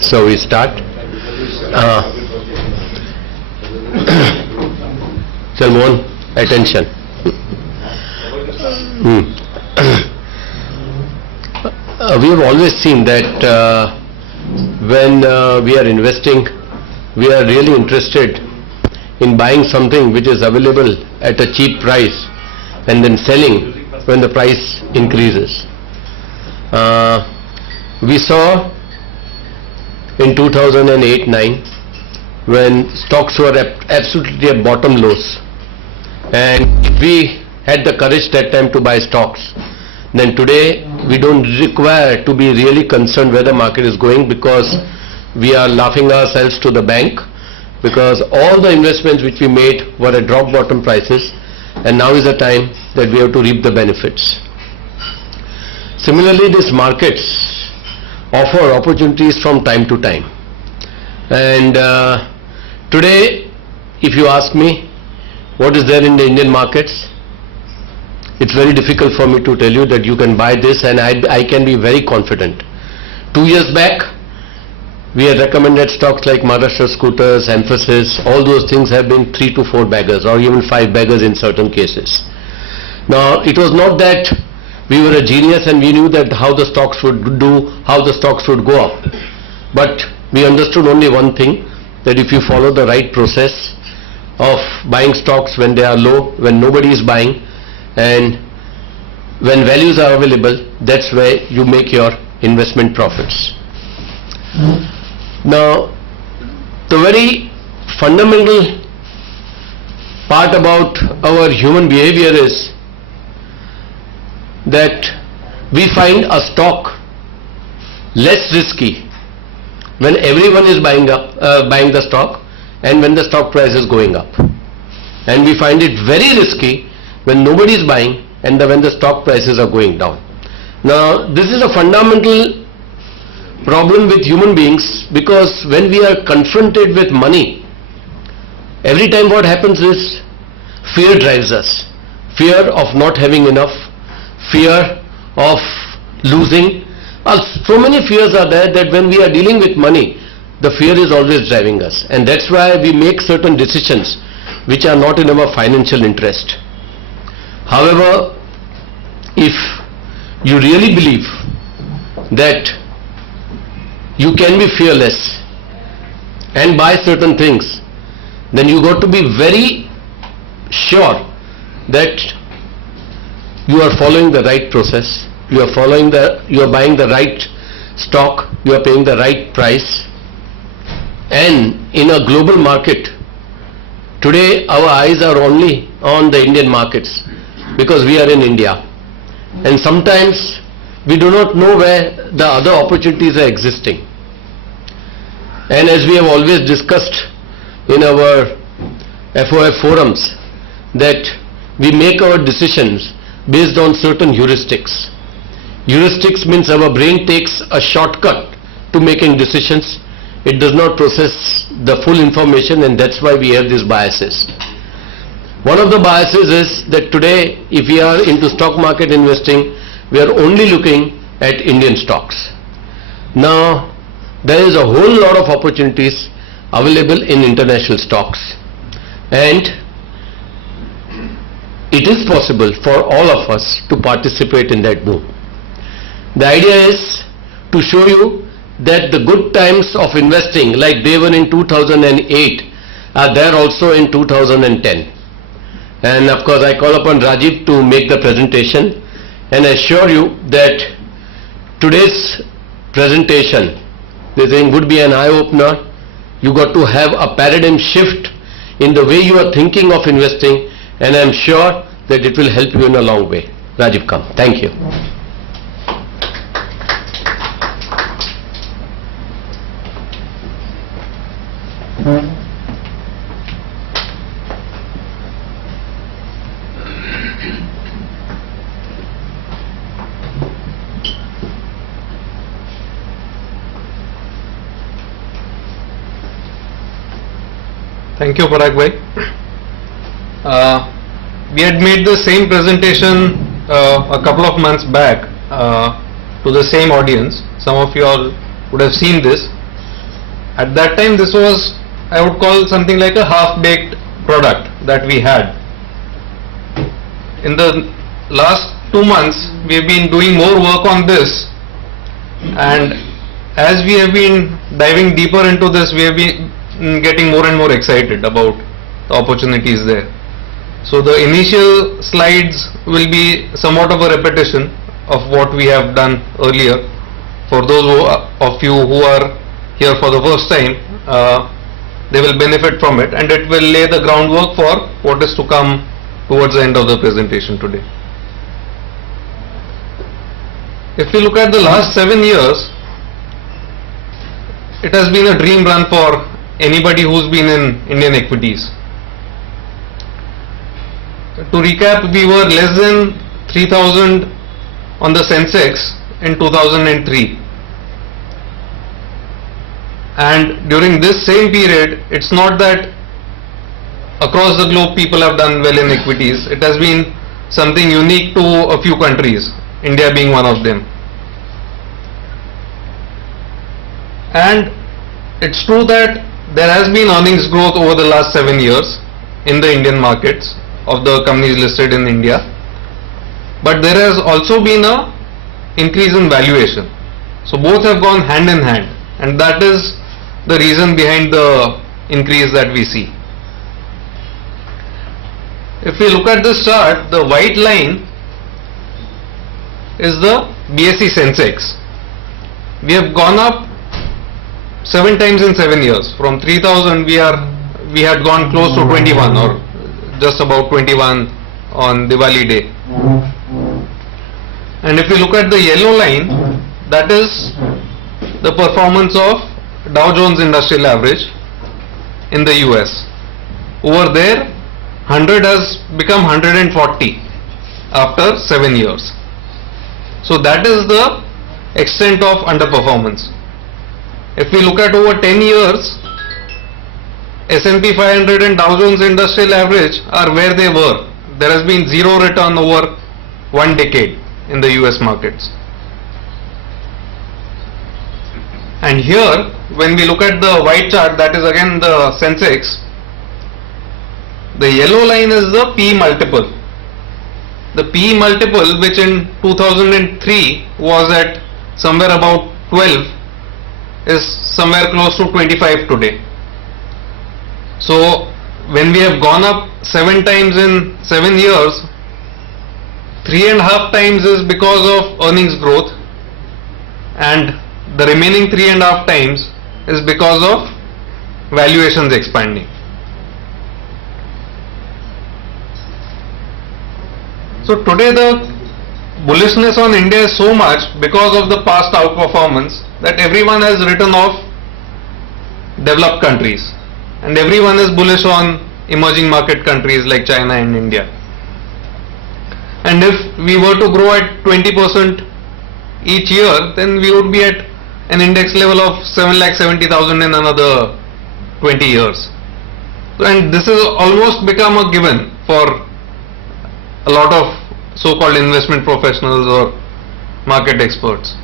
So we start. Salmon, attention. We have always seen that when we are investing, we are really interested in buying something which is available at a cheap price and then selling when the price increases. We saw in 2008-9 when stocks were absolutely at bottom lows, and we had the courage that time to buy stocks. Then today we don't require to be really concerned where the market is going, because we are laughing ourselves to the bank, because all the investments which we made were at rock bottom prices, and now is the time that we have to reap the benefits. Similarly, these markets offer opportunities from time to time, and today if you ask me what is there in the Indian markets, it's very difficult for me to tell you that you can buy this and I can be very confident. 2 years back we had recommended stocks like Maharashtra Scooters, Emphasis. All those things have been 3 to 4 baggers or even 5 baggers in certain cases. Now it was not that we were a genius and we knew that how the stocks would do, how the stocks would go up, but we understood only one thing, that if you follow the right process of buying stocks when they are low, when nobody is buying, and when values are available, that's where you make your investment profits. Now, the very fundamental part about our human behavior is that we find a stock less risky when everyone is buying the stock and when the stock price is going up, and we find it very risky when nobody is buying and when the stock prices are going down. Now this is a fundamental problem with human beings, because when we are confronted with money, every time what happens is fear drives us. Fear of not having enough, fear of losing. So many fears are there that when we are dealing with money, the fear is always driving us, and that's why we make certain decisions which are not in our financial interest. However, if you really believe that you can be fearless and buy certain things, then you got to be very sure that you are following the right process, you are buying the right stock, you are paying the right price. And in a global market, today our eyes are only on the Indian markets because we are in India, and sometimes we do not know where the other opportunities are existing. And as we have always discussed in our FoF forums, that we make our decisions based on certain heuristics. Heuristics means our brain takes a shortcut to making decisions. It does not process the full information, and that's why we have these biases. One of the biases is that today, if we are into stock market investing, we are only looking at Indian stocks. Now, there is a whole lot of opportunities available in international stocks, and it is possible for all of us to participate in that boom. The idea is to show you that the good times of investing, like they were in 2008, are there also in 2010. And of course I call upon Rajeev to make the presentation, and I assure you that today's presentation, they think, would be an eye-opener. You got to have a paradigm shift in the way you are thinking of investing, and I am sure that it will help you in a long way. Rajeev, come. Thank you. Thank you, Parag bhai. We had made the same presentation a couple of months back to the same audience. Some of you all would have seen this. At that time, this was, I would call, something like a half-baked product that we had. In the last 2 months, we have been doing more work on this, and as we have been diving deeper into this, we have been getting more and more excited about the opportunities there. So the initial slides will be somewhat of a repetition of what we have done earlier. For those of you who are here for the first time, they will benefit from it, and it will lay the groundwork for what is to come towards the end of the presentation today. If we look at the last 7 years, it has been a dream run for anybody who's been in Indian equities. To recap, we were less than 3,000 on the Sensex in 2003. And during this same period, it's not that across the globe people have done well in equities. It has been something unique to a few countries, India being one of them. And it's true that there has been earnings growth over the last 7 years in the Indian markets of the companies listed in India, but there has also been a increase in valuation. So both have gone hand in hand, and that is the reason behind the increase that we see. If we look at this chart, the white line is the BSE Sensex. We have gone up 7 times in 7 years. From 3,000 we had gone close to 21, or just about 21 on Diwali day. And if you look at the yellow line, that is the performance of Dow Jones Industrial Average in the US. Over there, 100 has become 140 after 7 years. So that is the extent of underperformance. If we look at over 10 years, S&P 500 and Dow Jones Industrial Average are where they were. There has been zero return over 1 decade in the US markets. And here, when we look at the white chart, that is again the Sensex, the yellow line is the P multiple. The P multiple, which in 2003 was at somewhere about 12, is somewhere close to 25 today. So when we have gone up 7 times in 7 years, 3.5 times is because of earnings growth, and the remaining 3.5 times is because of valuations expanding. So today the bullishness on India is so much because of the past outperformance that everyone has written off developed countries, and everyone is bullish on emerging market countries like China and India. And if we were to grow at 20% each year, then we would be at an index level of 7,70,000 in another 20 years. And this has almost become a given for a lot of so-called investment professionals or market experts.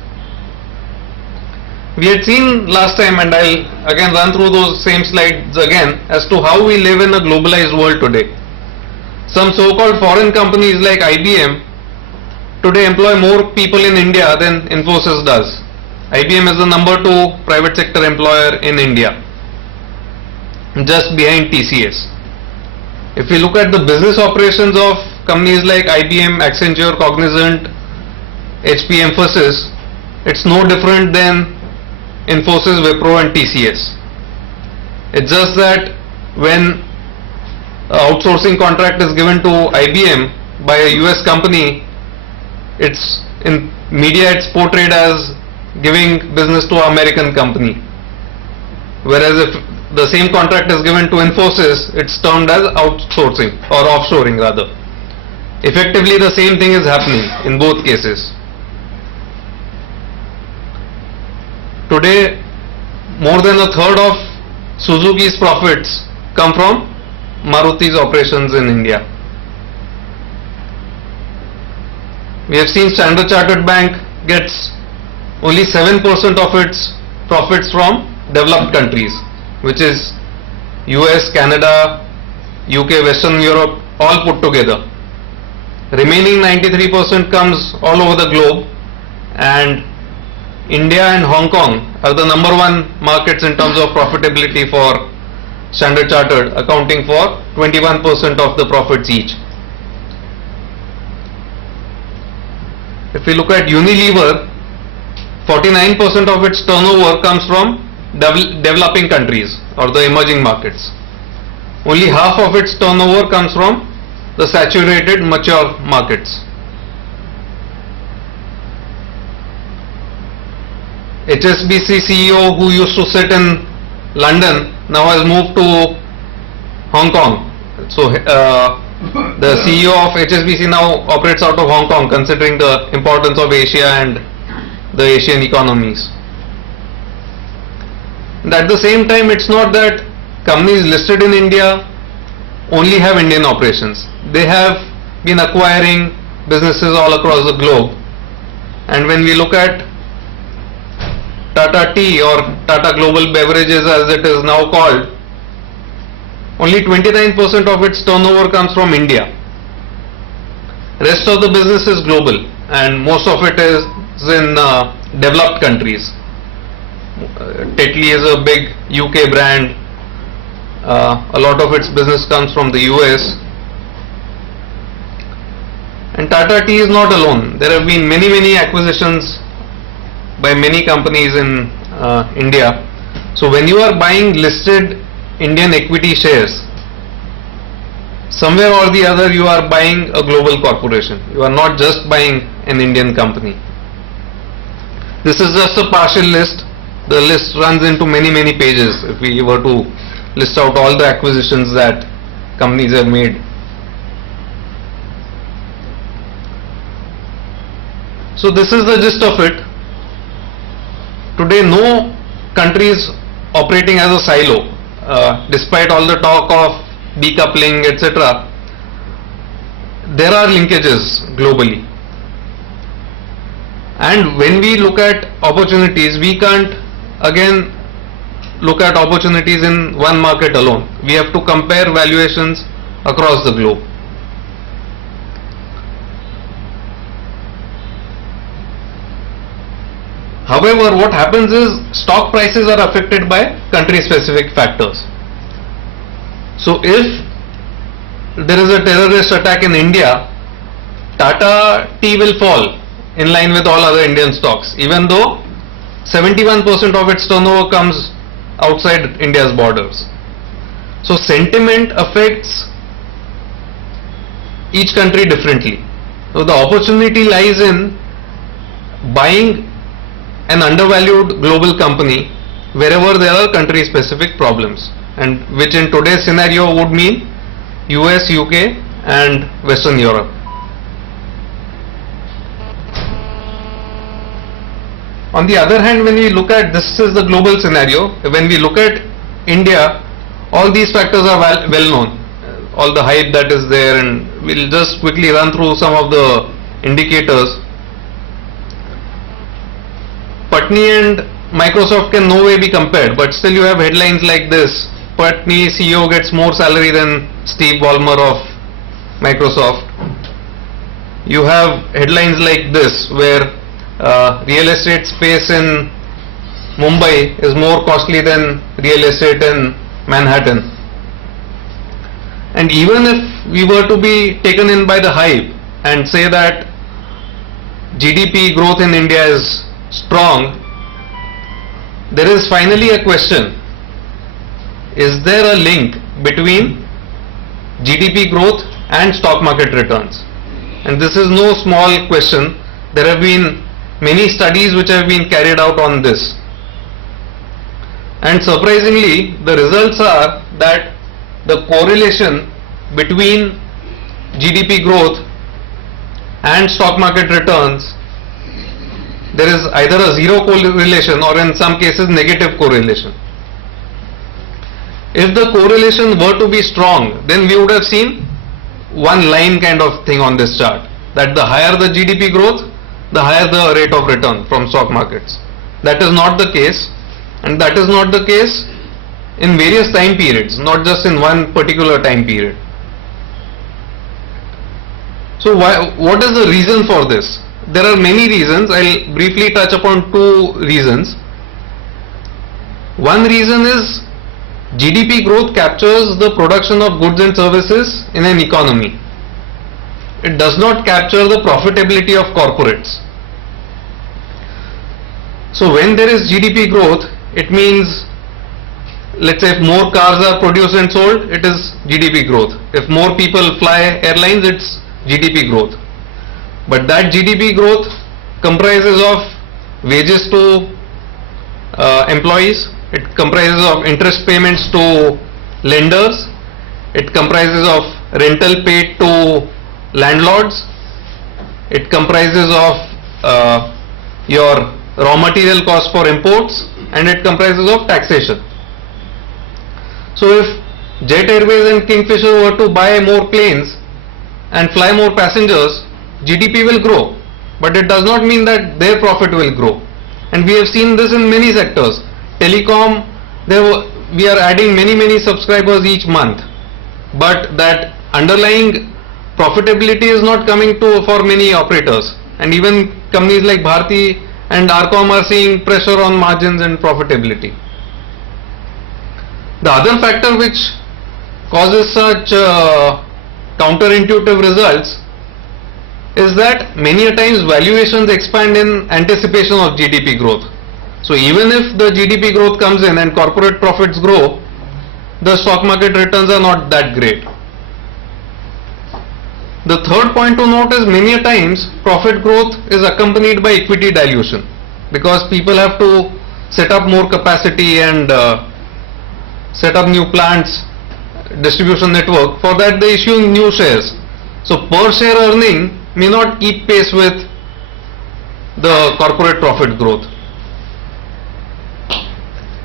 We had seen last time, and I'll again run through those same slides again, as to how we live in a globalized world today. Some so-called foreign companies like IBM today employ more people in India than Infosys does. IBM is the number 2 private sector employer in India, just behind TCS. If we look at the business operations of companies like IBM, Accenture, Cognizant, HP, Infosys, it's no different than Infosys, Wipro and TCS. It's just that when outsourcing contract is given to IBM by a US company, it's in media it's portrayed as giving business to an American company. Whereas if the same contract is given to Infosys, it's termed as outsourcing or offshoring rather. Effectively the same thing is happening in both cases. Today, more than a third of Suzuki's profits come from Maruti's operations in India. We have seen Standard Chartered Bank gets only 7% of its profits from developed countries, which is US, Canada, UK, Western Europe, all put together. Remaining 93% comes all over the globe, and India and Hong Kong are the number one markets in terms of profitability for Standard Chartered, accounting for 21% of the profits each. If we look at Unilever, 49% of its turnover comes from developing countries or the emerging markets. Only half of its turnover comes from the saturated mature markets. HSBC CEO, who used to sit in London, now has moved to Hong Kong. So the CEO of HSBC now operates out of Hong Kong, considering the importance of Asia and the Asian economies. And at the same time, it's not that companies listed in India only have Indian operations. They have been acquiring businesses all across the globe. And when we look at Tata Tea or Tata Global Beverages as it is now called, only 29% of its turnover comes from India. Rest of the business is global, and most of it is in developed countries. Tetley is a big UK brand. A lot of its business comes from the US. And Tata Tea is not alone. There have been many acquisitions by many companies in India. So when you are buying listed Indian equity shares, somewhere or the other you are buying a global corporation. You are not just buying an Indian company. This is just a partial list. The list runs into many pages if we were to list out all the acquisitions that companies have made. So this is the gist of it. Today no country is operating as a silo, despite all the talk of decoupling, etc. There are linkages globally. And when we look at opportunities, we can't again look at opportunities in one market alone. We have to compare valuations across the globe. However, what happens is stock prices are affected by country specific factors. So if there is a terrorist attack in India, Tata Tea will fall in line with all other Indian stocks, even though 71% of its turnover comes outside India's borders. So sentiment affects each country differently. So the opportunity lies in buying an undervalued global company wherever there are country specific problems, and which in today's scenario would mean US, UK and Western Europe. On the other hand, when we look at, this is the global scenario, when we look at India, all these factors are well known, all the hype that is there, and we'll just quickly run through some of the indicators. Patni and Microsoft can no way be compared, but still you have headlines like this: Patni CEO gets more salary than Steve Ballmer of Microsoft. You have headlines like this where real estate space in Mumbai is more costly than real estate in Manhattan. And even if we were to be taken in by the hype and say that GDP growth in India is strong, there is finally a question: is there a link between GDP growth and stock market returns? And this is no small question. There have been many studies which have been carried out on this, and surprisingly the results are that the correlation between GDP growth and stock market returns, there is either a zero correlation or in some cases negative correlation. If the correlation were to be strong, then we would have seen one line kind of thing on this chart, that the higher the GDP growth, the higher the rate of return from stock markets. That is not the case, And that is not the case in various time periods, not just in one particular time period. So what is the reason for this? There are many reasons. I'll briefly touch upon two reasons. One reason is GDP growth captures the production of goods and services in an economy. It does not capture the profitability of corporates. So when there is GDP growth, it means, let's say if more cars are produced and sold, it is GDP growth. If more people fly airlines, it's GDP growth. But that GDP growth comprises of wages to employees, it comprises of interest payments to lenders, it comprises of rental paid to landlords, it comprises of your raw material cost for imports, and it comprises of taxation. So if Jet Airways and Kingfisher were to buy more planes and fly more passengers, GDP will grow, but it does not mean that their profit will grow. And we have seen this in many sectors. Telecom, we are adding many subscribers each month, but that underlying profitability is not coming to for many operators, and even companies like Bharti and Arcom are seeing pressure on margins and profitability. The other factor which causes such counterintuitive results is that many a times valuations expand in anticipation of GDP growth. So even if the GDP growth comes in and corporate profits grow, the stock market returns are not that great. The third point to note is many a times profit growth is accompanied by equity dilution, because people have to set up more capacity and set up new plants, distribution network. For that they issue new shares. So per share earning may not keep pace with the corporate profit growth.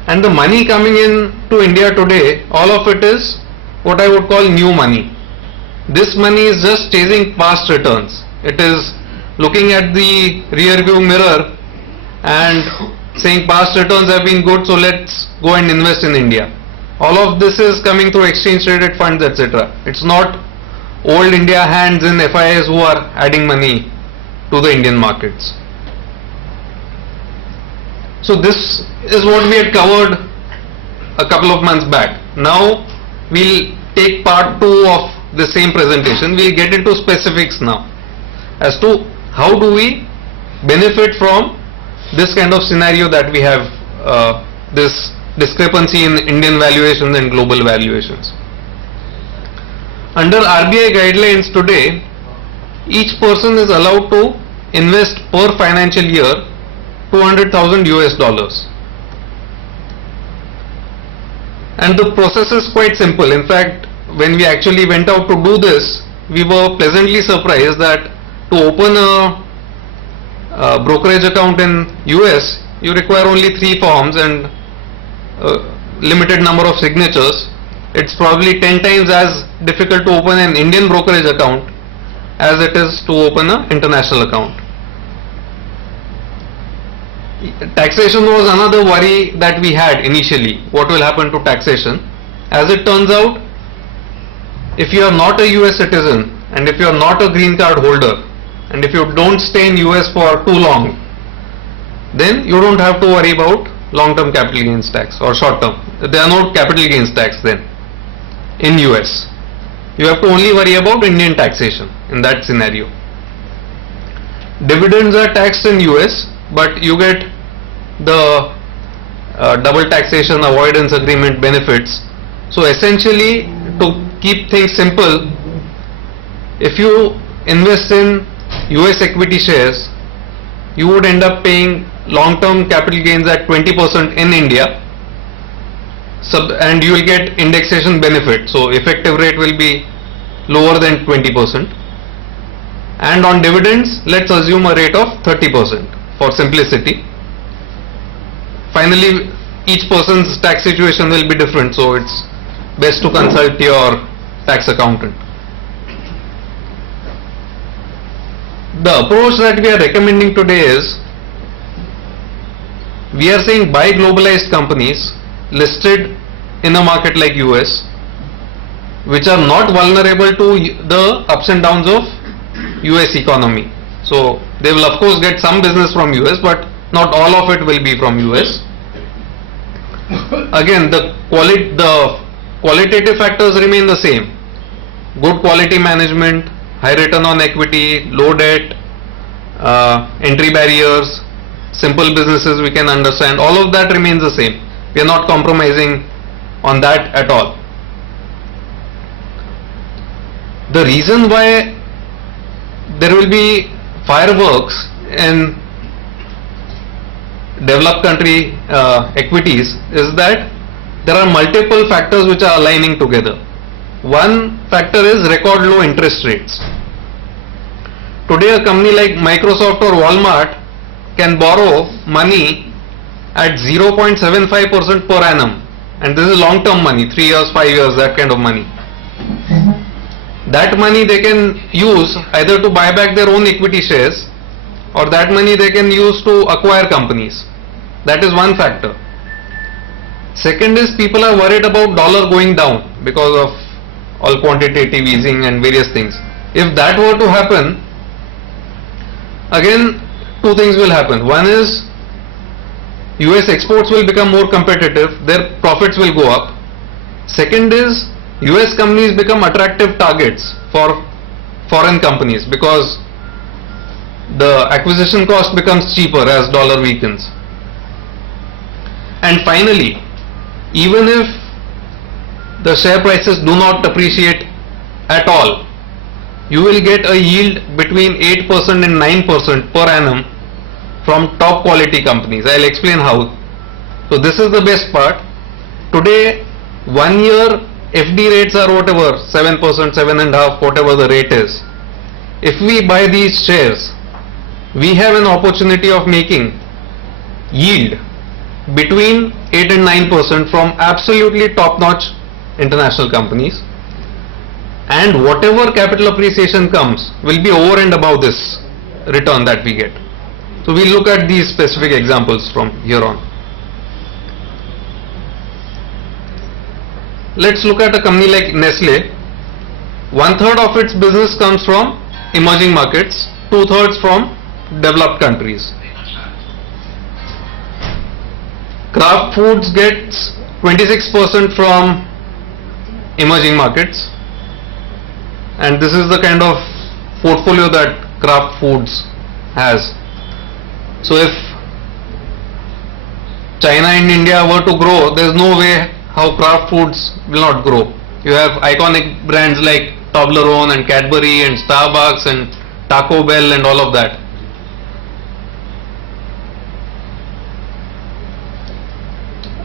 And the money coming in to India today, all of it is what I would call new money. This money is just chasing past returns. It is looking at the rear view mirror and saying past returns have been good, so let's go and invest in India. All of this is coming through exchange traded funds, etc. It's not old India hands in FIIs who are adding money to the Indian markets. So this is what we had covered a couple of months back. Now we'll take part 2 of the same presentation. We'll get into specifics now as to how do we benefit from this kind of scenario that we have, this discrepancy in Indian valuations and global valuations. Under RBI guidelines today, each person is allowed to invest per financial year $200,000 US. And the process is quite simple. In fact, when we actually went out to do this, we were pleasantly surprised that to open a brokerage account in US, you require only 3 forms and limited number of signatures. It's probably 10 times as difficult to open an Indian brokerage account as it is to open an international account. Taxation was another worry that we had initially. What will happen to taxation? As it turns out, if you are not a US citizen and if you are not a green card holder and if you don't stay in US for too long, then you don't have to worry about long-term capital gains tax or short-term. There are no capital gains tax then in US. You have to only worry about Indian taxation in that scenario. Dividends are taxed in US, but you get the double taxation avoidance agreement benefits. So essentially, to keep things simple, if you invest in US equity shares, you would end up paying long-term capital gains at 20% in India, and you will get indexation benefit. So effective rate will be lower than 20%. And on dividends, let's assume a rate of 30% for simplicity. Finally, each person's tax situation will be different, so it's best to consult your tax accountant. The approach that we are recommending today is, we are saying buy globalized companies listed in a market like US, which are not vulnerable to the ups and downs of US economy. So they will of course get some business from US, but not all of it will be from US. Again, the qualitative factors remain the same. Good quality management, high return on equity, low debt, entry barriers, simple businesses we can understand, all of that remains the same. We are not compromising on that at all. The reason why there will be fireworks in developed country equities is that there are multiple factors which are aligning together. One factor is record low interest rates. Today a company like Microsoft or Walmart can borrow money at 0.75% per annum, and this is long term money, 3 years, 5 years, that kind of money. That money they can use either to buy back their own equity shares, or that money they can use to acquire companies. That is one factor. Second is people are worried about dollar going down because of all quantitative easing and various things. If that were to happen, again two things will happen. One is US exports will become more competitive, their profits will go up. Second is US companies become attractive targets for foreign companies because the acquisition cost becomes cheaper as dollar weakens. And finally, even if the share prices do not appreciate at all, you will get a yield between 8% and 9% per annum from top quality companies. I'll explain how. So this is the best part. Today, 1 year FD rates are whatever, 7%, 7.5%, whatever the rate is. If we buy these shares, we have an opportunity of making yield between 8 and 9% from absolutely top-notch international companies, and whatever capital appreciation comes will be over and above this return that we get. So we'll look at these specific examples from here on. Let's look at a company like Nestle. 1/3 of its business comes from emerging markets, 2/3 from developed countries. Kraft Foods gets 26% from emerging markets, and this is the kind of portfolio that Kraft Foods has. So if China and India were to grow, there is no way how Kraft Foods will not grow. You have iconic brands like Toblerone and Cadbury and Starbucks and Taco Bell and all of that.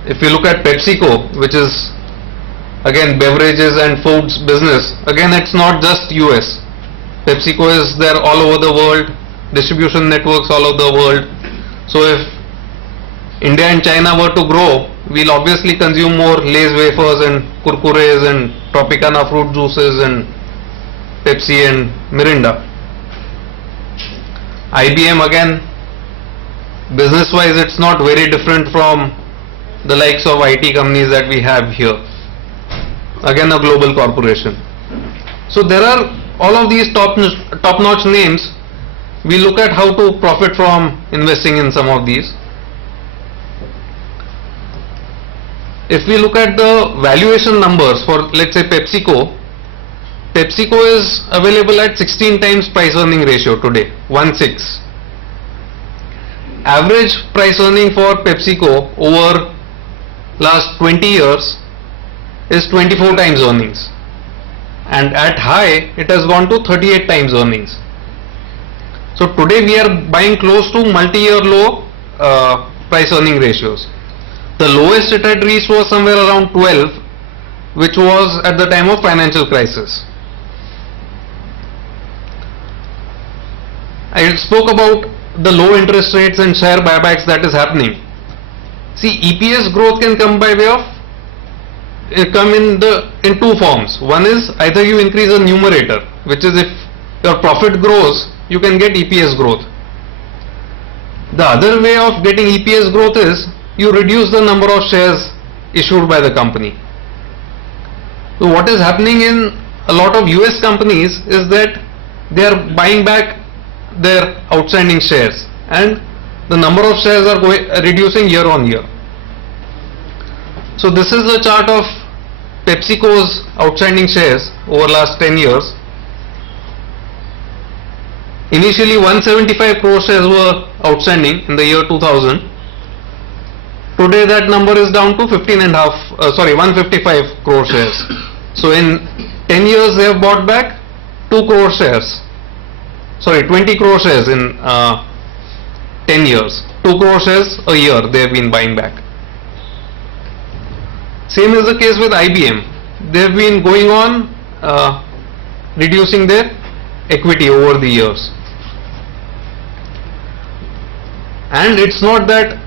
If you look at PepsiCo, which is again beverages and foods business, again it's not just US. PepsiCo is there all over the world, distribution networks all over the world. So if India and China were to grow, we'll obviously consume more Lay's wafers and Kurkures and Tropicana fruit juices and Pepsi and Mirinda. IBM, again, business wise it's not very different from the likes of IT companies that we have here. Again a global corporation. So there are all of these top-notch names. We look at how to profit from investing in some of these. If we look at the valuation numbers for, let's say, PepsiCo, PepsiCo is available at 16 times price earning ratio today, 1/6. Average price earning for PepsiCo over last 20 years is 24 times earnings, and at high it has gone to 38 times earnings. So today we are buying close to multi-year low price earning ratios. The lowest it had reached was somewhere around 12, which was at the time of financial crisis. I spoke about the low interest rates and share buybacks that is happening. See, EPS growth can come by way of in two forms. One is either you increase the numerator, which is if your profit grows, you can get EPS growth. The other way of getting EPS growth is you reduce the number of shares issued by the company. So what is happening in a lot of US companies is that they are buying back their outstanding shares and the number of shares are reducing year on year. So this is a chart of PepsiCo's outstanding shares over last 10 years. Initially 175 crore shares were outstanding in the year 2000. Today that number is down to 155 crore shares. So in 10 years they have bought back 2 crore shares. 20 crore shares in 10 years. 2 crore shares a year they have been buying back. Same is the case with IBM. They have been going on reducing their equity over the years. And it's not that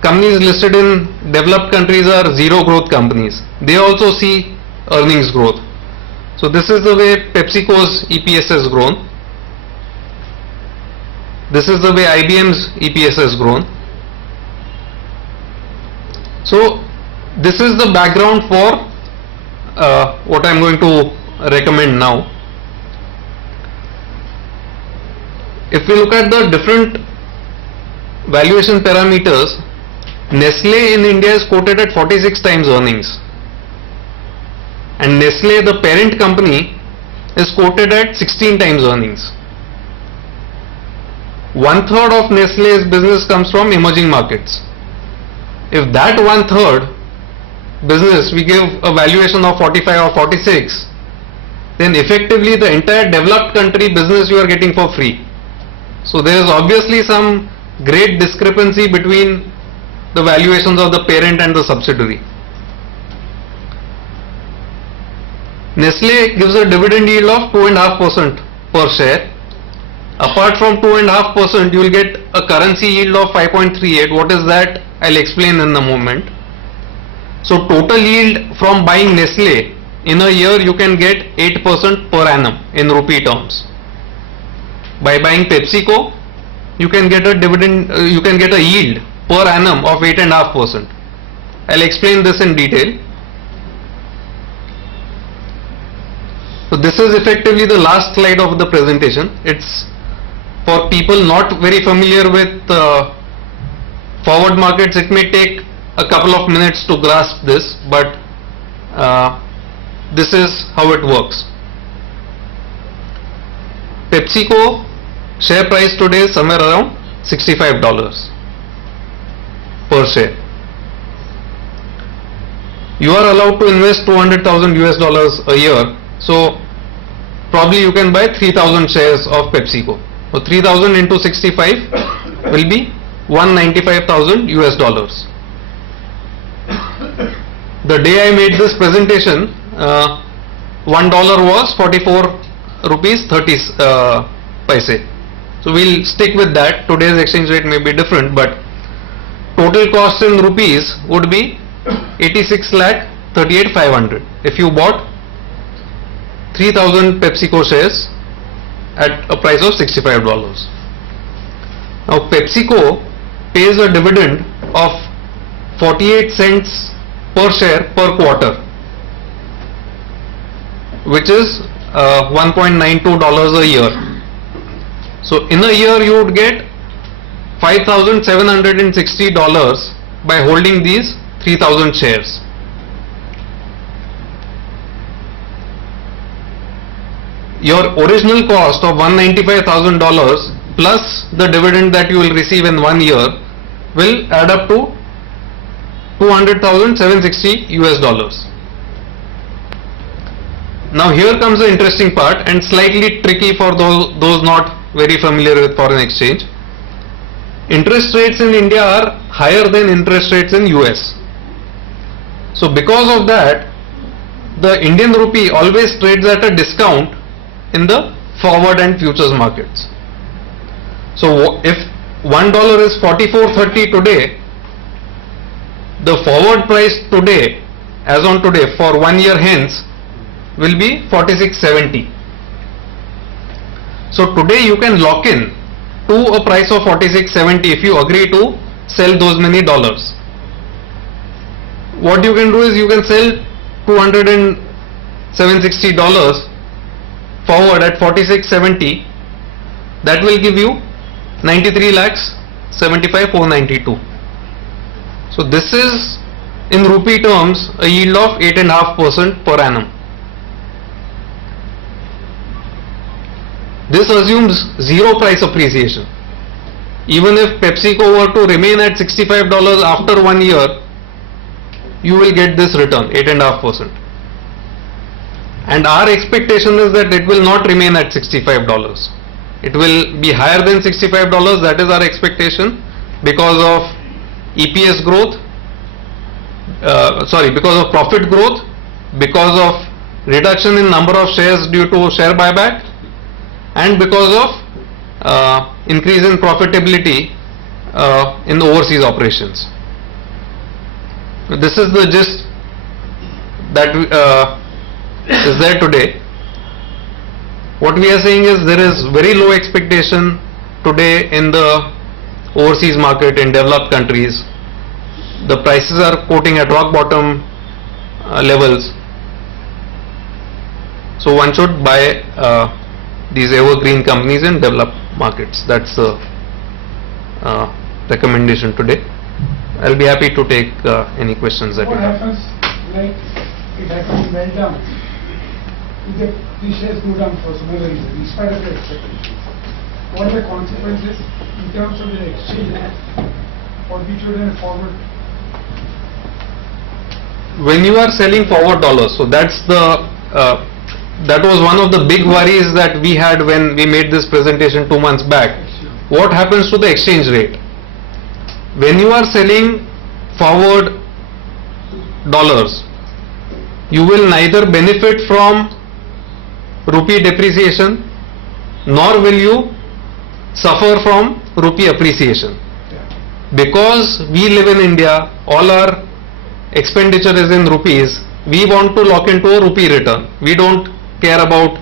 companies listed in developed countries are zero growth companies. They also see earnings growth. So this is the way PepsiCo's EPS has grown. This is the way IBM's EPS has grown. So this is the background for what I'm going to recommend now. If we look at the different valuation parameters, Nestle in India is quoted at 46 times earnings, and Nestle, the parent company, is quoted at 16 times earnings. 1/3 of Nestle's business comes from emerging markets. If that 1/3 business we give a valuation of 45 or 46, then effectively the entire developed country business you are getting for free. So there is obviously some great discrepancy between the valuations of the parent and the subsidiary. Nestle gives a dividend yield of 2.5% per share. Apart from 2.5%, you will get a currency yield of 5.38. What is that? I'll explain in a moment. So total yield from buying Nestle, in a year you can get 8% per annum in rupee terms. By buying PepsiCo, you can get a dividend, you can get a yield per annum of 8.5%. I'll explain this in detail. So this is effectively the last slide of the presentation. It's for people not very familiar with forward markets. It may take a couple of minutes to grasp this, but this is how it works. PepsiCo share price today is somewhere around $65 per share. You are allowed to invest $200,000 a year, so probably you can buy 3,000 shares of PepsiCo. So 3,000 into 65 will be $195,000. The day I made this presentation, $1 was 44 rupees 30 paise. So we'll stick with that. Today's exchange rate may be different, but total cost in rupees would be 86,38,500 if you bought 3,000 PepsiCo shares at a price of $65. Now PepsiCo pays a dividend of 48 cents per share per quarter, which is $1.92 a year. So in a year you would get $5,760 by holding these 3,000 shares. Your original cost of $195,000 plus the dividend that you will receive in 1 year will add up to $200,760. Now here comes the interesting part and slightly tricky for those not very familiar with foreign exchange. Interest rates in India are higher than interest rates in US. So because of that, the Indian rupee always trades at a discount in the forward and futures markets. So if $1 is 44.30 today, the forward price today, as on today, for 1 year hence, will be 46.70. So today you can lock in to a price of 46.70 if you agree to sell those many dollars. What you can do is you can sell $207.60 forward at 46.70. That will give you 93,75,492. So this is in rupee terms a yield of 8.5% per annum. This assumes zero price appreciation. Even if PepsiCo were to remain at $65 after 1 year, you will get this return, 8.5%. And our expectation is that it will not remain at $65. It will be higher than $65, that is our expectation, because of EPS growth, because of profit growth, because of reduction in number of shares due to share buyback, and because of increase in profitability in the overseas operations. This is the gist that is there today. What we are saying is there is very low expectation today in the overseas market in developed countries. The prices are quoting at rock bottom levels. So one should buy these evergreen companies in developed markets. That's the recommendation today. I'll be happy to take any questions that you have. What happens, like, it happens well down, if the shares go down for some other reason, in spite of the expectations? What are the consequences in terms of the exchange or which would have forward? When you are selling forward dollars, so that's the that was one of the big worries that we had when we made this presentation 2 months back. What happens to the exchange rate? When you are selling forward dollars, you will neither benefit from rupee depreciation nor will you suffer from rupee appreciation. Because we live in India, all our expenditure is in rupees, we want to lock into a rupee return. We don't care about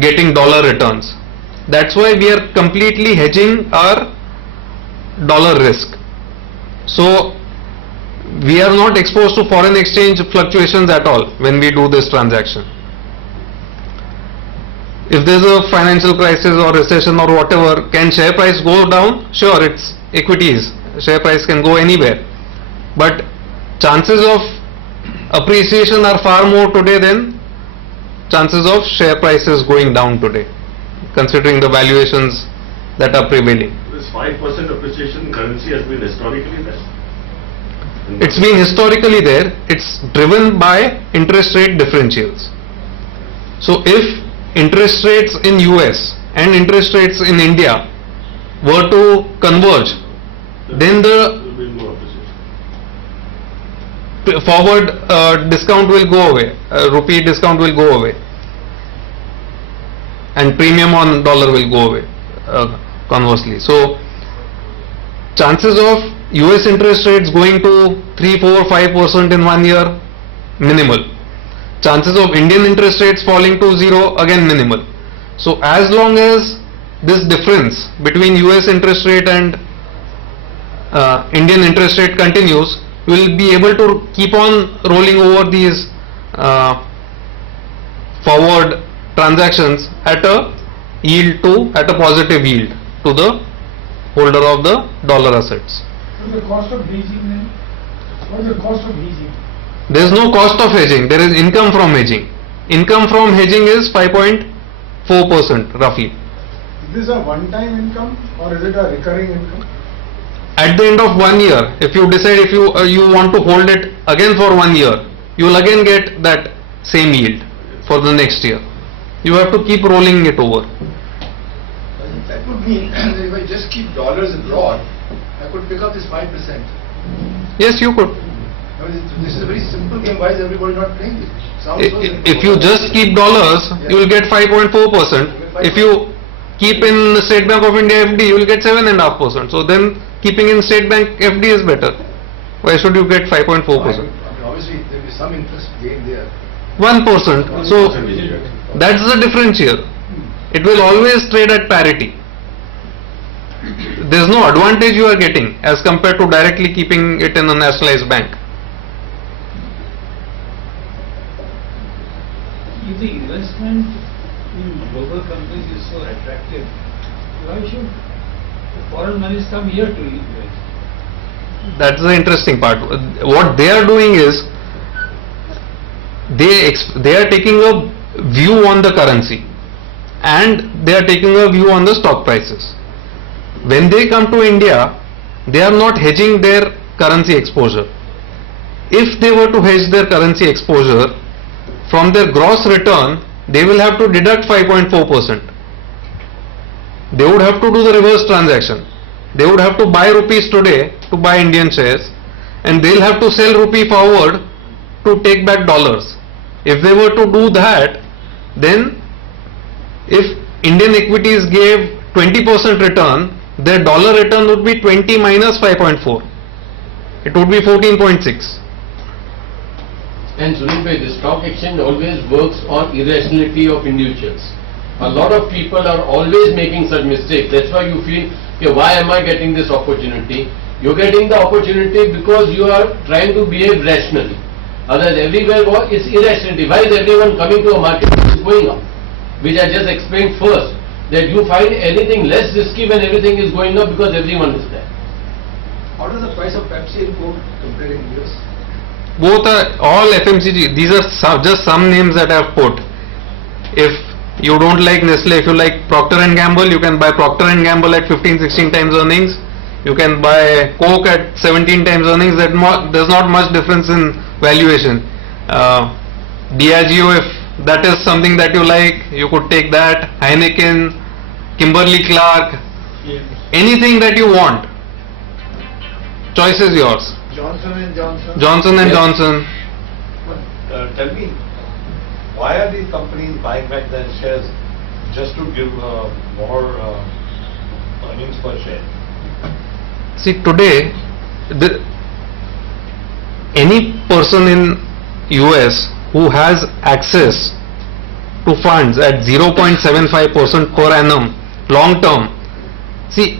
getting dollar returns. That's why we are completely hedging our dollar risk. So we are not exposed to foreign exchange fluctuations at all when we do this transaction. If there's a financial crisis or recession or whatever, can share price go down? Sure, it's equities. Share price can go anywhere. But chances of appreciation are far more today than chances of share prices going down today, considering the valuations that are prevailing. This 5% appreciation in currency has been historically there. It's been historically there. It's driven by interest rate differentials. So if interest rates in US and interest rates in India were to converge, then the forward discount will go away, rupee discount will go away, and premium on dollar will go away conversely. So chances of US interest rates going to 3, 4, 5% in 1 year, minimal. Chances of Indian interest rates falling to zero, again minimal. So as long as this difference between US interest rate and Indian interest rate continues, we will be able to keep on rolling over these forward transactions at a positive yield to the holder of the dollar assets. What is the cost of hedging then? What is the cost of hedging? There is no cost of hedging, there is income from hedging. Income from hedging is 5.4% roughly. Is this a one-time income or is it a recurring income? At the end of 1 year, if you decide if you want to hold it again for 1 year, you will again get that same yield for the next year. You have to keep rolling it over. That would mean that if I just keep dollars abroad, I could pick up this 5%. Yes, you could. I mean, this is a very simple game. Why is everybody not playing this? If you just keep dollars, you will get 5.4%. If you keep in State Bank of India FD, you will get 7.5%. So then keeping in State Bank FD is better. Why should you get 5.4%? Obviously, there will be some interest gain there. 1%. So that's the difference here. It will always trade at parity. There is no advantage you are getting as compared to directly keeping it in a nationalized bank. If the investment in global companies is so attractive, why should the foreign monies come here to invest? That's the interesting part. What they are doing is they are taking a view on the currency and they are taking a view on the stock prices. When they come to India, they are not hedging their currency exposure. If they were to hedge their currency exposure, from their gross return, they will have to deduct 5.4%. They would have to do the reverse transaction. They would have to buy rupees today to buy Indian shares, and they'll have to sell rupee forward to take back dollars. If they were to do that, then if Indian equities gave 20% return, their dollar return would be 20 minus 5.4. It would be 14.6. And Sunil bhai, the stock exchange always works on irrationality of individuals. A lot of people are always making such mistakes. That's why you feel, okay, why am I getting this opportunity? You're getting the opportunity because you are trying to behave rationally. Otherwise, everywhere it's irrationality. Why is everyone coming to a market which is going up? Which I just explained first, that you find anything less risky when everything is going up because everyone is there. How does the price of Pepsi and Coke compare in US? Both are all FMCG. These are just some names that I have put. If you don't like Nestle, if you like Procter & Gamble, you can buy Procter & Gamble at 15-16 times earnings. You can buy Coke at 17 times earnings. There's not much difference in valuation. Diageo, if that is something that you like, you could take that. Heineken, Kimberly-Clark, anything that you want. Choice is yours. Johnson & Johnson. Johnson & Johnson. Tell me, why are these companies buying back their shares just to give more earnings per share? See, today, any person in US who has access to funds at 0.75% per annum, long term, see,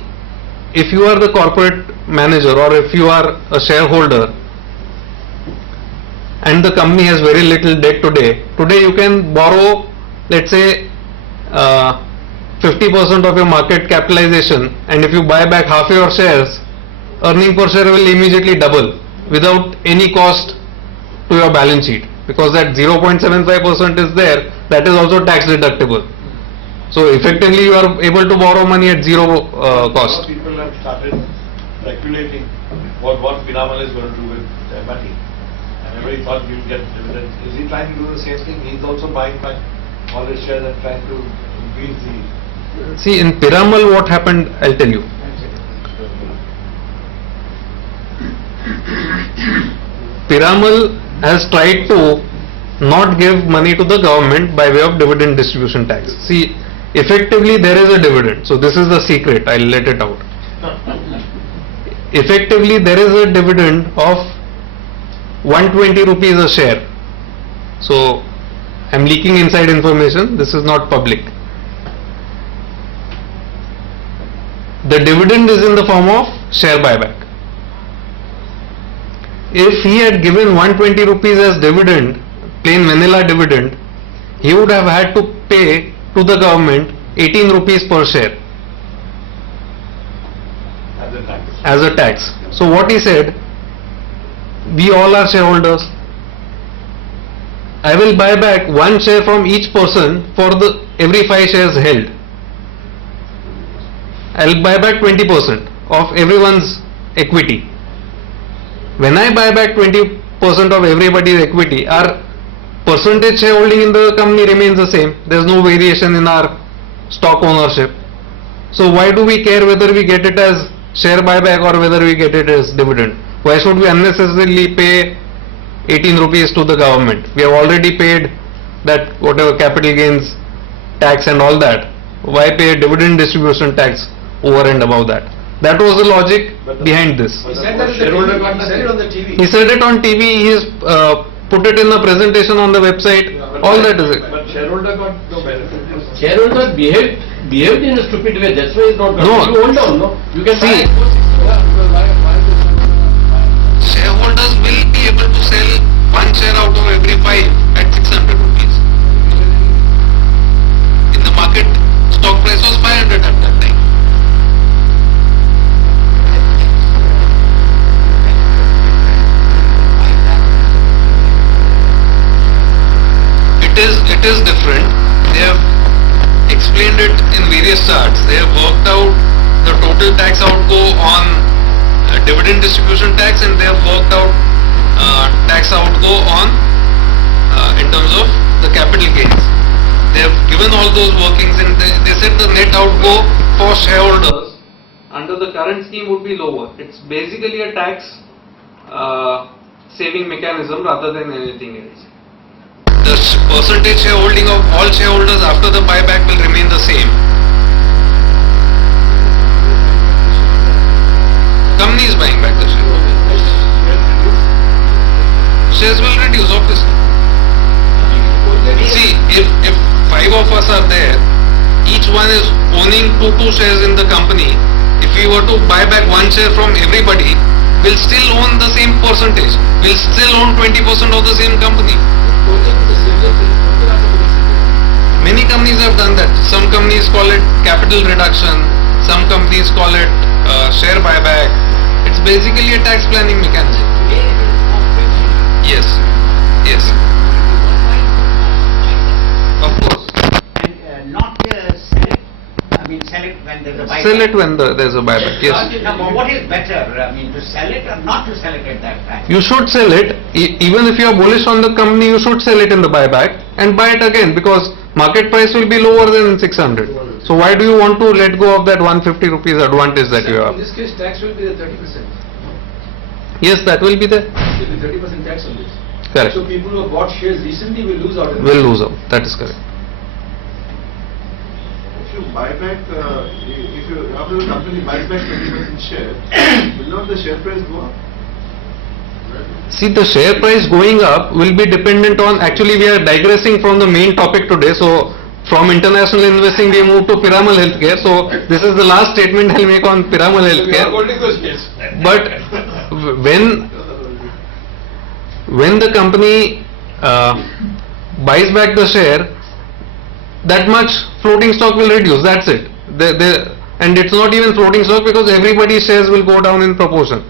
if you are the corporate manager or if you are a shareholder and the company has very little debt today you can borrow, let's say 50% of your market capitalization, and if you buy back half your shares, earning per share will immediately double without any cost to your balance sheet, because that 0.75% is there, that is also tax deductible. So effectively you are able to borrow money at zero cost. People have started speculating what Piramal is going to do with their money, and everybody thought you'll get dividends. Is he trying to do the same thing? He's also buying back all his shares and trying to increase the... See, in Piramal what happened, I'll tell you. Piramal has tried to not give money to the government by way of dividend distribution tax. See, effectively there is a dividend. So this is the secret, I'll let it out. Effectively there is a dividend of 120 rupees a share. So I'm leaking inside information, this is not public. The dividend is in the form of share buyback. If he had given 120 rupees as dividend, plain vanilla dividend, he would have had to pay to the government 18 rupees per share as a tax. So what he said, we all are shareholders. I will buy back one share from each person for every 5 shares held. I will buy back 20% of everyone's equity. When I buy back 20% of everybody's equity, our percentage shareholding in the company remains the same. There is no variation in our stock ownership. So why do we care whether we get it as share buyback or whether we get it as dividend? Why should we unnecessarily pay 18 rupees to the government? We have already paid that whatever capital gains tax and all that. Why pay dividend distribution tax over and above that? That was the logic behind this. He said that he said it on the TV. He said it on TV, he has put it in the presentation on the website, all that is it. But shareholder got no benefit. Shareholder behaved behaved in a stupid way, that's why it's not. No. You hold on, no? You can See, buy shareholders will be able to sell one share out of every 5 at 600 rupees. In the market, stock price was 500 at that time. It is different. They have explained it in various charts. They have worked out the total tax outgo on dividend distribution tax, and they have worked out tax outgo on in terms of the capital gains. They have given all those workings, and they said the net outgo for shareholders under the current scheme would be lower. It's basically a tax saving mechanism rather than anything else. The percentage shareholding of all shareholders after the buyback will remain the same. Company is buying back the shares. Shares will reduce, obviously. See, if 5 of us are there, each one is owning 2 shares in the company. If we were to buy back 1 share from everybody, we'll still own the same percentage. We'll still own 20% of the same company. Many companies have done that. Some companies call it capital reduction. Some companies call it share buyback. It's basically a tax planning mechanism. Yes. Yes. Of course. And not sell it. I mean, sell it when there's a buyback. Sell it when there's a buyback. Yes. Now, what is better? I mean, to sell it or not to sell it at that time? You should sell it. Even if you are bullish on the company, you should sell it in the buyback and buy it again, because market price will be lower than 600. So why do you want to let go of that 150 rupees advantage that you have? In this case, tax will be the 30%. Yes, that will be there. There will be 30% tax on this. Correct. So people who have bought shares recently will lose out. Will lose out. That is correct. If you buy back, after the company buys back 20% share, will not the share price go up? See, the share price going up will be dependent on, actually we are digressing from the main topic today. So from international investing we move to Piramal Healthcare. So this is the last statement I'll make on Piramal Healthcare. But when the company buys back the share, that much floating stock will reduce. That's it. And it's not even floating stock, because everybody's shares will go down in proportion.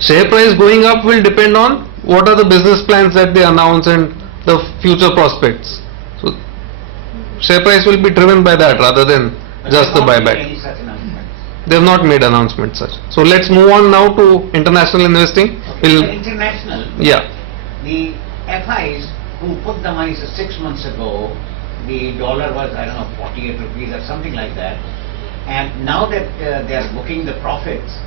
Share price going up will depend on what are the business plans that they announce and the future prospects. So share price will be driven by that rather than just the buyback. They have not made announcements such. So let's move on now to international investing. International. Yeah. The FIs who put the money 6 months ago, the dollar was, I don't know, 48 rupees or something like that. And now that they are booking the profits,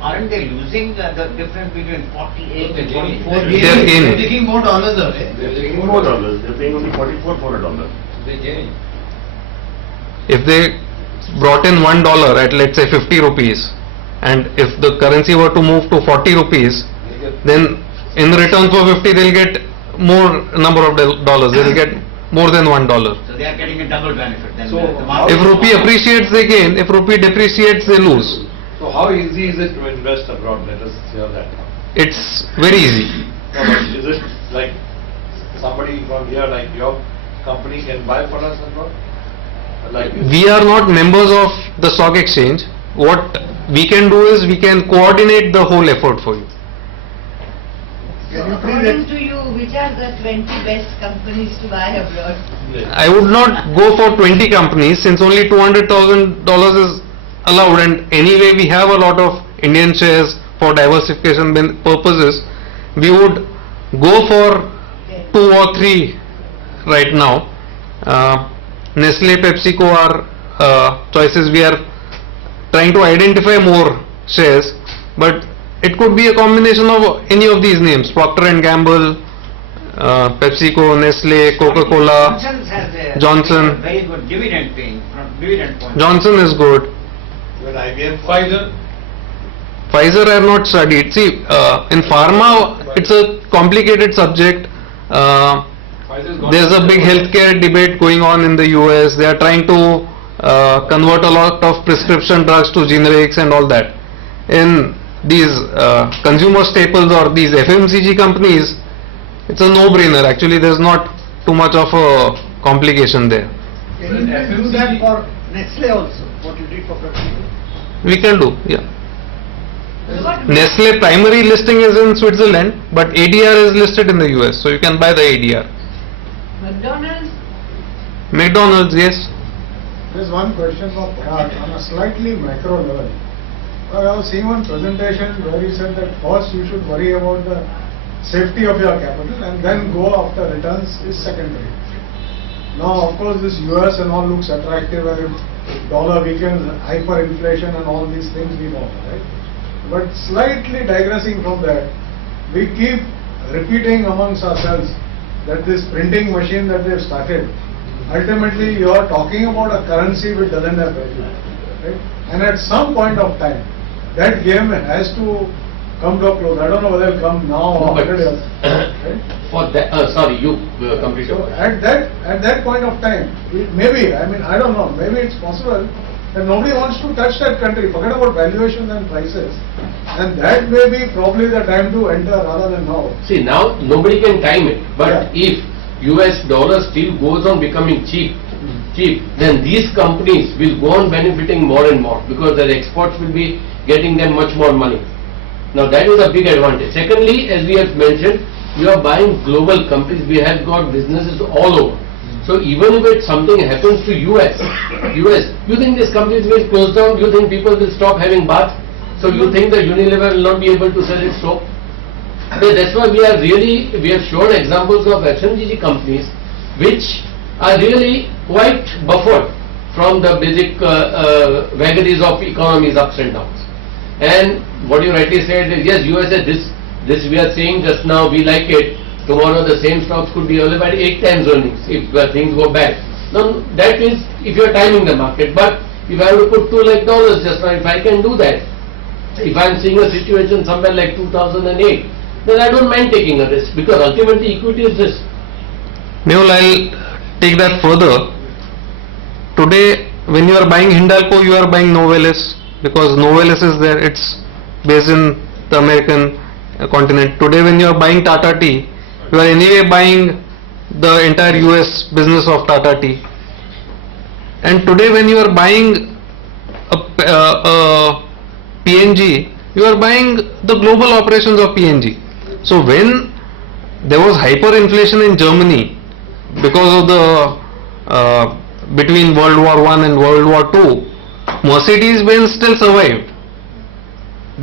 aren't they losing the difference between 48 and 44? They're gaining. taking more dollars away. They're taking more dollars. They're paying only 44 for a dollar. They're gaining. If they brought in $1 at, let's say, 50 rupees, and if the currency were to move to 40 rupees, then in return for 50 they'll get more number of dollars. They'll get more than $1. So they are getting a double benefit. Then So the market. If rupee appreciates, they gain. If rupee depreciates, they lose. So how easy is it to invest abroad? Let us hear that. It's very easy. No, but is it like somebody from here, like your company can buy for us abroad? Like We are not members of the stock exchange. What we can do is we can coordinate the whole effort for you. According to you, which are the 20 best companies to buy abroad? I would not go for 20 companies, since only $200,000 is allowed, and anyway we have a lot of Indian shares for diversification purposes. We would go for 2 or 3 right now. Nestle, PepsiCo are choices. We are trying to identify more shares, but it could be a combination of any of these names: Procter and Gamble, PepsiCo, Nestle, Coca-Cola, Johnson's has a Johnson. very good dividend paying from dividend point. Johnson is good. even IBM, Pfizer I have not studied. See, in pharma it's a complicated subject. There's a big healthcare debate going on in the US. They are trying to convert a lot of prescription drugs to generics and all that. In these consumer staples or these FMCG companies, it's a no-brainer. Actually, there's not too much of a complication there. Can you do that for Nestle also, what you did for PepsiCo? We can do, yeah. What- Nestle primary listing is in Switzerland, but ADR is listed in the US, so you can buy the ADR. McDonald's, McDonald's, yes. There's one question for Parag on a slightly macro level. I was seeing one presentation where he said that first you should worry about the safety of your capital and then go after returns is secondary. Now, of course, this US and all looks attractive, and if dollar weakens, hyperinflation and all these things we know, right? But slightly digressing from that, we keep repeating amongst ourselves that this printing machine that they've started, ultimately you are talking about a currency which doesn't have value, right? And at some point of time, that game has to come to a close. I don't know whether it will come now or 100 years. Right? For that, sorry, you complete your So question. at that point of time, maybe, I mean, I don't know, maybe it's possible that nobody wants to touch that country, forget about valuations and prices, and that may be probably the time to enter rather than now. See, now nobody can time it, but Yeah. if US dollar still goes on becoming cheap, then these companies will go on benefiting more and more because their exports will be getting them much more money. Now that is a big advantage. Secondly, as we have mentioned, we are buying global companies. We have got businesses all over. So even if something happens to US, you think these companies will close down? You think people will stop having bath? So you think that Unilever will not be able to sell its soap? So that's why we have shown examples of FMCG companies which are really quite buffered from the basic vagaries of economies, ups and downs. And what you rightly said is, yes, USA, this we are saying just now, we like it. Tomorrow the same stocks could be available at 8 times earnings if things go bad. Now that is if you are timing the market. But if I have to put $2 lakh just now, if I can do that, if I am seeing a situation somewhere like 2008, then I don't mind taking a risk because ultimately equity is risk. Mehul, I'll take that further. Today, when you are buying Hindalco, you are buying Novelis because Novelis is there. It's based in the American continent. Today, when you are buying Tata Tea, you are anyway buying the entire US business of Tata Tea. And today, when you are buying a PNG, you are buying the global operations of PNG. So when there was hyperinflation in Germany because of the between World War I and World War II, Mercedes-Benz still survived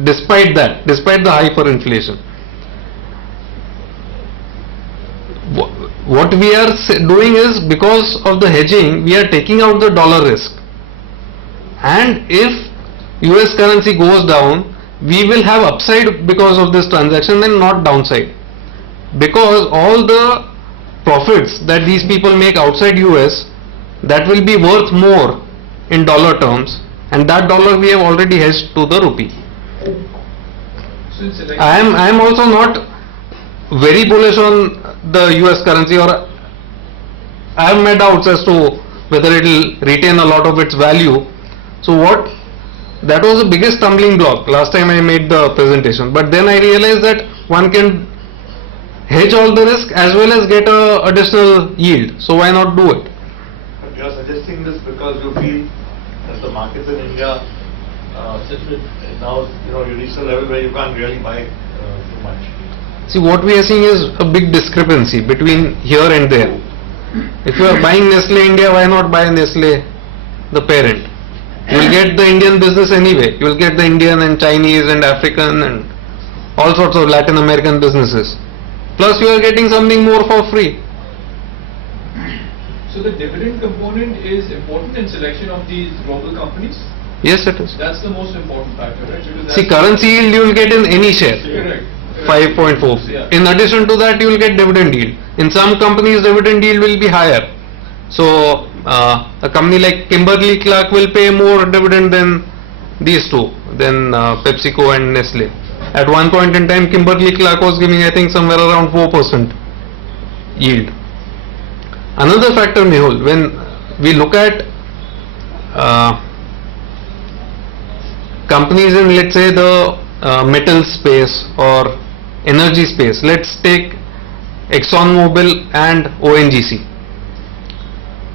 despite that, despite the hyperinflation. What we are doing is, because of the hedging, we are taking out the dollar risk, and if US currency goes down, we will have upside because of this transaction and not downside, because all the profits that these people make outside US, that will be worth more in dollar terms, and that dollar we have already hedged to the rupee. I am also not very bullish on the US currency, or I have my doubts as to whether it will retain a lot of its value. So that was the biggest stumbling block last time I made the presentation, but then I realized that one can hedge all the risk as well as get a additional yield, so why not do it? But you are suggesting this because you feel that the markets in India now, you reach a level where you can't really buy too much. See, what we are seeing is a big discrepancy between here and there. If you are buying Nestle India, why not buy Nestle, the parent? You will get the Indian business anyway. You will get the Indian and Chinese and African and all sorts of Latin American businesses. Plus you are getting something more for free. So the dividend component is important in selection of these global companies? Yes, it is. That's the most important factor, right? Because See, currency yield you will get in any share. Correct. 5.4. Yeah. In addition to that, you will get dividend yield. In some companies, dividend yield will be higher. So, a company like Kimberly Clark will pay more dividend than these two, than PepsiCo and Nestle. At one point in time, Kimberly Clark was giving, I think, somewhere around 4% yield. Another factor, Mehul, when we look at companies in, let's say, the metal space or energy space, let's take ExxonMobil and ONGC.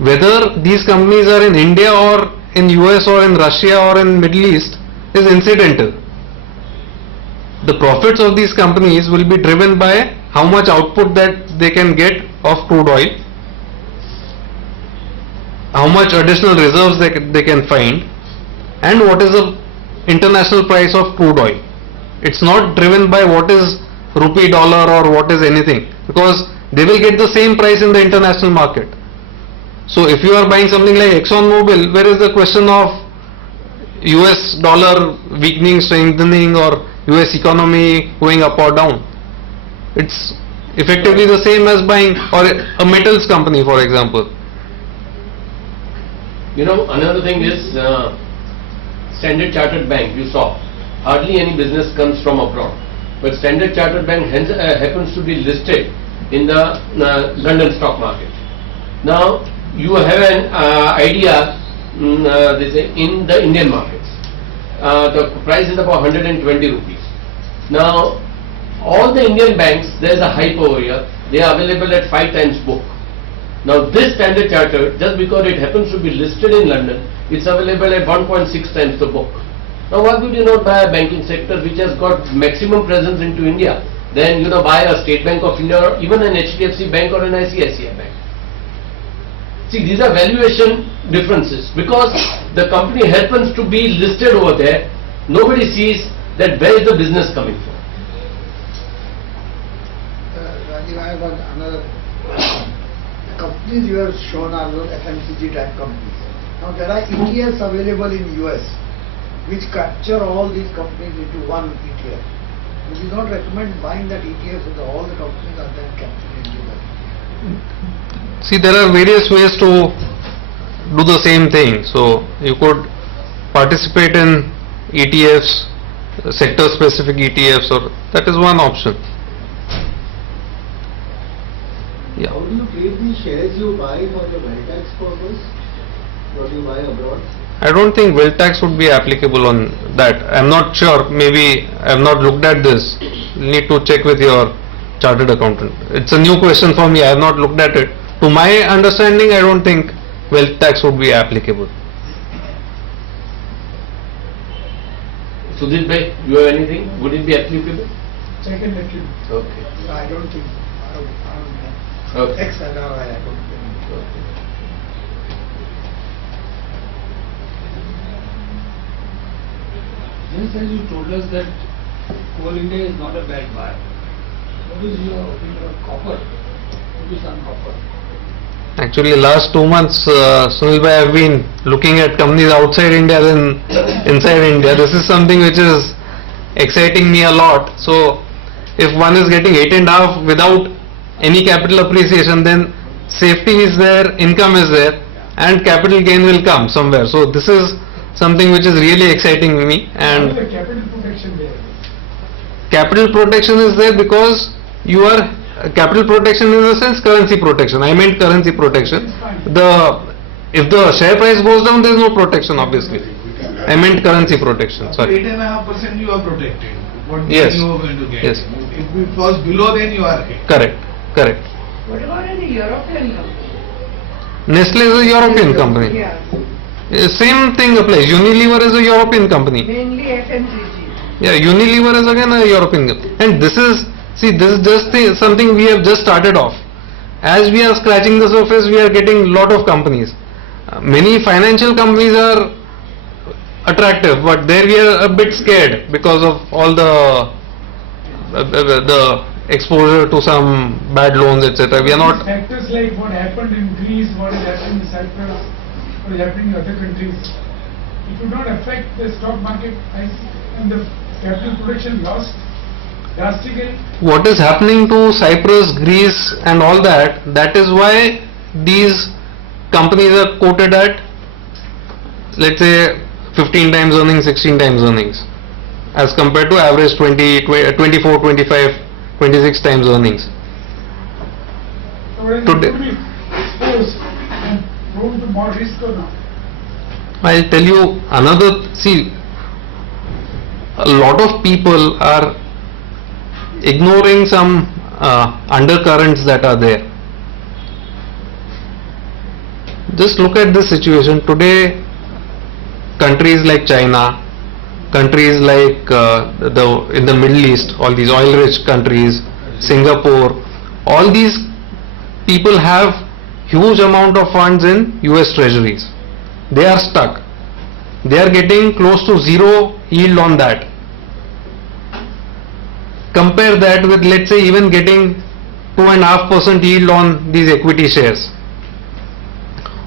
Whether these companies are in India or in US or in Russia or in Middle East is incidental. The profits of these companies will be driven by how much output that they can get of crude oil, how much additional reserves they can find, and what is the international price of crude oil. It's not driven by what is rupee, dollar, or what is anything, because they will get the same price in the international market. So if you are buying something like ExxonMobil, where is the question of US dollar weakening, strengthening, or US economy going up or down? It's effectively the same as buying or a metals company, for example. You know, another thing is Standard Chartered Bank, you saw, hardly any business comes from abroad. But Standard Chartered Bank happens to be listed in the London stock market. Now, you have an idea in the Indian markets. The price is about 120 rupees. Now, all the Indian banks, there is a hype over here, they are available at 5 times book. Now, this Standard Chartered, just because it happens to be listed in London, it's available at 1.6 times the book. Now, why would you not buy a banking sector which has got maximum presence into India? Then, you know, buy a State Bank of India or even an HDFC Bank or an ICICI Bank. See, these are valuation differences. Because the company happens to be listed over there, nobody sees that where is the business coming from. Rajeev, I have another. The companies you have shown are those FMCG type companies. Now there are ETFs available in US which capture all these companies into one ETF. Would you not recommend buying that ETF so that all the companies are then captured into that? See, there are various ways to do the same thing. So you could participate in ETFs, sector specific ETFs, or that is one option. Yeah. How do you treat the shares you buy for the wealth tax purpose? What you buy abroad? I don't think wealth tax would be applicable on that. I'm not sure. Maybe I have not looked at this. You need to check with your chartered accountant. It's a new question for me. I have not looked at it. To my understanding, I don't think wealth tax would be applicable. Sudhir bhai, you have anything? Would it be applicable? Second lecture. Okay. I don't think. I don't know. Okay. I don't think. Just as you told us that Coal India is not a bad buy, what is your opinion of copper? What is on copper? Actually, last 2 months, Sunil bhai, I have been looking at companies outside India than inside India. This is something which is exciting me a lot. So, if one is getting 8.5 without any capital appreciation, then safety is there, income is there, and capital gain will come somewhere. So, this is something which is really exciting me. And How is the capital protection there? capital protection is there because you are capital protection in the sense currency protection. I meant currency protection. If the share price goes down, there is no protection, obviously. I meant currency protection. Sorry. 8.5% you are protected. What Yes. you are going to get? Yes. If it falls below, then you are hit. Correct. Correct. What about any European company? Nestle is a European company. Yeah, Same thing applies. Unilever is a European company. mainly FMCG. Yeah, Unilever is again a European company. And this is just something we have just started off. As we are scratching the surface, we are getting lot of companies. Many financial companies are attractive, but there we are a bit scared because of all the exposure to some bad loans, etc. We are not. Factors like what happened in Greece, what is happening in Cyprus, what is happening in other countries, it would not affect the stock market and the capital protection lost drastically. What is happening to Cyprus, Greece, and all that? That is why these companies are quoted at, let's say, 15 times earnings, 16 times earnings, as compared to average 24, 25, 26 times earnings. So it Today. could be exposed and prone to more risk or not? I'll tell you another, see, a lot of people are ignoring some undercurrents that are there. Just look at this situation today. Countries like China, countries like in the Middle East, all these oil-rich countries, Singapore, all these people have huge amount of funds in US treasuries. They are stuck. They are getting close to zero yield on that. Compare that with, let's say, even getting 2.5% yield on these equity shares,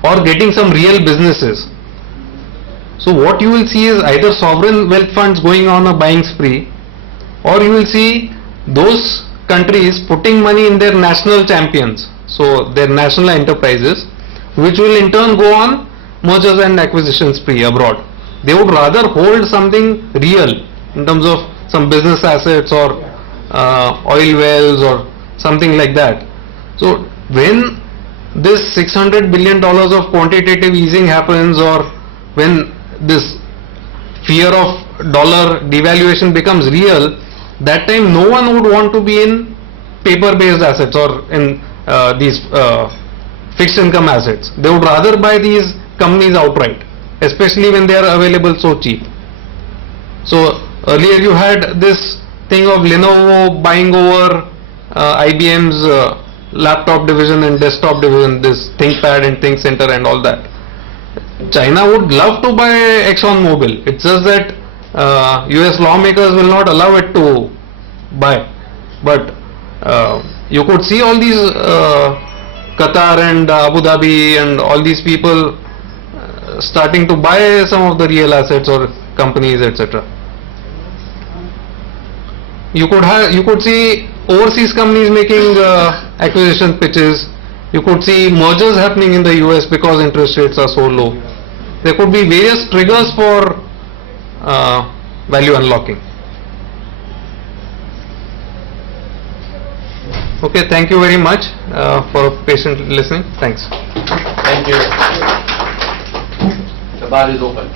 or getting some real businesses. So what you will see is either sovereign wealth funds going on a buying spree, or you will see those countries putting money in their national champions, so their national enterprises, which will in turn go on mergers and acquisition spree abroad. They would rather hold something real in terms of some business assets or oil wells or something like that. So when this $600 billion of quantitative easing happens, or when this fear of dollar devaluation becomes real, that time no one would want to be in paper-based assets or in these fixed income assets. They would rather buy these companies outright, especially when they are available so cheap. So earlier you had this thing of Lenovo buying over IBM's laptop division and desktop division, this ThinkPad and ThinkCenter and all that. China would love to buy ExxonMobil. It's just that US lawmakers will not allow it to buy. But you could see all these Qatar and Abu Dhabi and all these people starting to buy some of the real assets or companies, etc. You could see overseas companies making acquisition pitches. You could see mergers happening in the US because interest rates are so low. There could be various triggers for value unlocking. Okay, thank you very much for patient listening. Thanks. Thank you. The bar is open.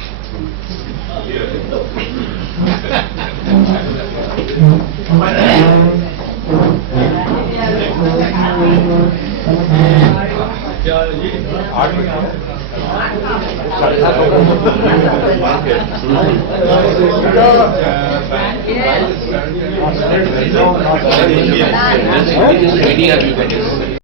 Media you can